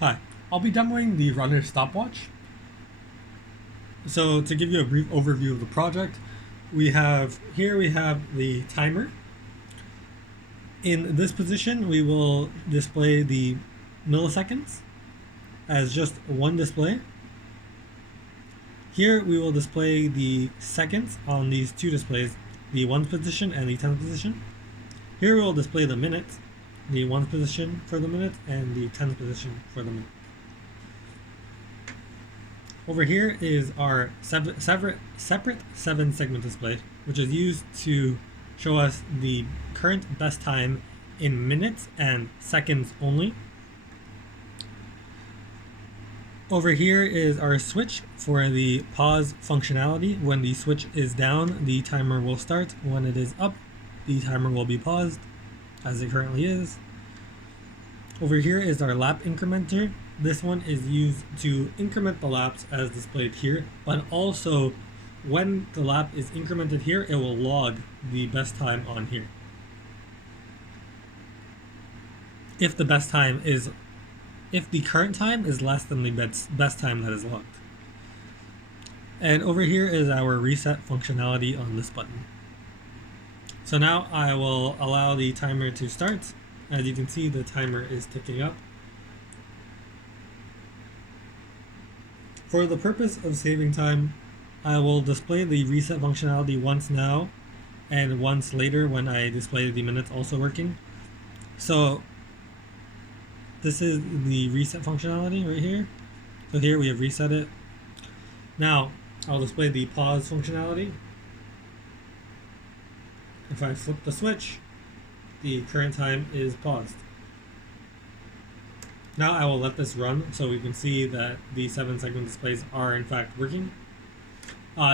Hi, I'll be demoing the runner stopwatch. So to give you a brief overview of the project, we have the timer. In this position, we will display the milliseconds as just one display. Here we will display the seconds on these two displays, the 1st position and the 10th position. Here we will display the minutes, the 1st position for the minute and the 10th position for the minute. Over here is our separate 7-segment display, which is used to show us the current best time in minutes and seconds only. Over here is our switch for the pause functionality. When the switch is down, the timer will start. When it is up, the timer will be paused, as it currently is. Over here is our lap incrementer. This one is used to increment the laps as displayed here, but also when the lap is incremented here, it will log the best time on here. If the current time is less than the best time that is logged. And over here is our reset functionality on this button. So now I will allow the timer to start. As you can see, the timer is ticking up. For the purpose of saving time, I will display the reset functionality once now and once later when I display the minutes also working. So this is the reset functionality right here. So here we have reset it. Now I'll display the pause functionality. If I flip the switch, the current time is paused. Now I will let this run so we can see that the 7-segment displays are in fact working.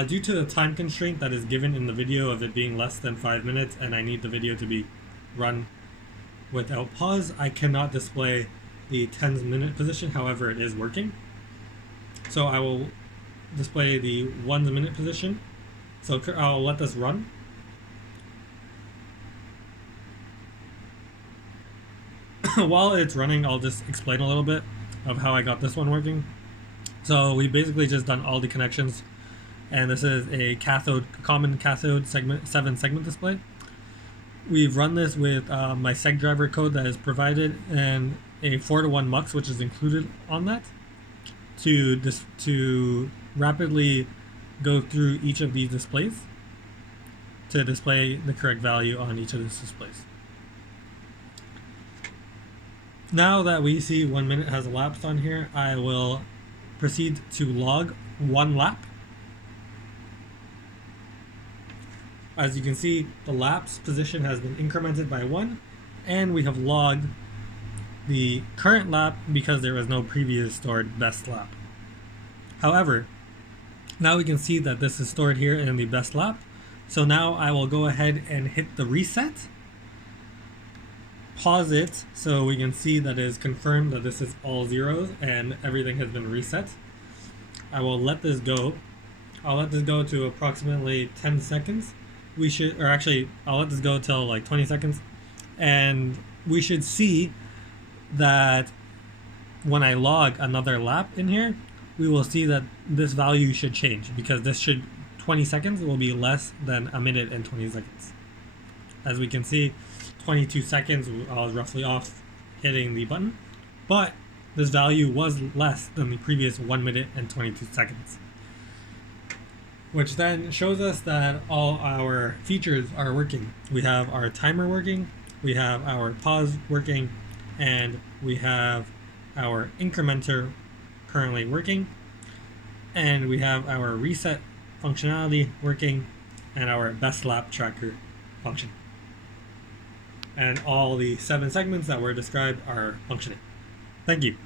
Due to the time constraint that is given in the video of it being less than 5 minutes and I need the video to be run without pause, I cannot display the 10-minute position, however it is working. So I will display the 1-minute position. So I'll let this run. While it's running, I'll just explain a little bit of how I got this one working. So we basically just done all the connections, and this is a common cathode 7-segment display. We've run this with my seg driver code that is provided and a 4:1 mux, which is included on that, to rapidly go through each of these displays to display the correct value on each of these displays. Now that we see 1 minute has elapsed on here, I will proceed to log 1 lap. As you can see, the lap's position has been incremented by 1, and we have logged the current lap because there was no previous stored best lap. However, now we can see that this is stored here in the best lap. So now I will go ahead and hit the reset. Pause it so we can see that it is confirmed that this is all zeros and everything has been reset. I will let this go. I'll let this go to approximately 10 seconds. I'll let this go till like 20 seconds. And we should see that when I log another lap in here, we will see that this value should change because 20 seconds will be less than 1 minute and 20 seconds. As we can see, 22 seconds, I was roughly off hitting the button, but this value was less than the previous 1 minute and 22 seconds. Which then shows us that all our features are working. We have our timer working, we have our pause working, and we have our incrementer currently working, and we have our reset functionality working, and our best lap tracker function. And all the 7 segments that were described are functioning. Thank you.